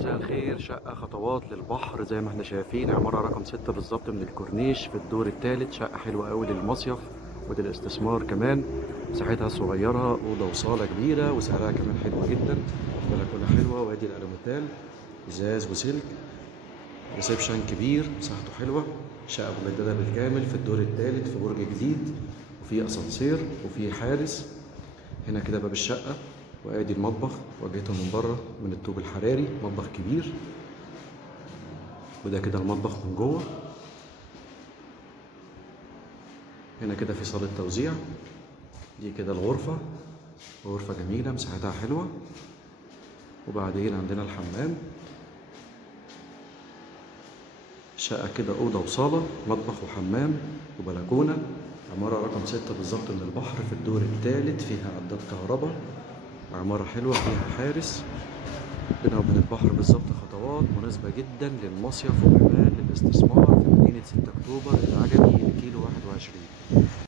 مساء الخير. شقة خطوات للبحر زي ما احنا شايفين، عمارة رقم 6 بالظبط من الكورنيش في الدور الثالث. شقة حلوة قوي للمصيف وللاستثمار كمان. مساحتها صغيرة، أوضة وصالة كبيرة، وسعرها كمان حلو جدا. بلكونة حلوة، وادي الألوميتال إزاز وسلك. ريسبشن كبير، مساحته حلوة. شقة مجددة بالكامل في الدور الثالث في برج جديد، وفي أسانسير وفي حارس. هنا كده باب الشقة، وادي المطبخ واجهته من بره من الطوب الحراري. مطبخ كبير، وده كده المطبخ من جوه. هنا كده في صالة توزيع. دي كده الغرفة، غرفة جميلة مساحتها حلوة. وبعدين عندنا الحمام. شقة كده أوضة وصالة، مطبخ وحمام وبلكونة. عمارة رقم 6 بالظبط من البحر في الدور الثالث، فيها عداد كهرباء. عمارة حلوة فيها حارس. بينها وبين البحر بالظبط خطوات، مناسبة جدا للمصيف وكمان للاستثمار في مدينة 6 أكتوبر العجمي لكيلو 21.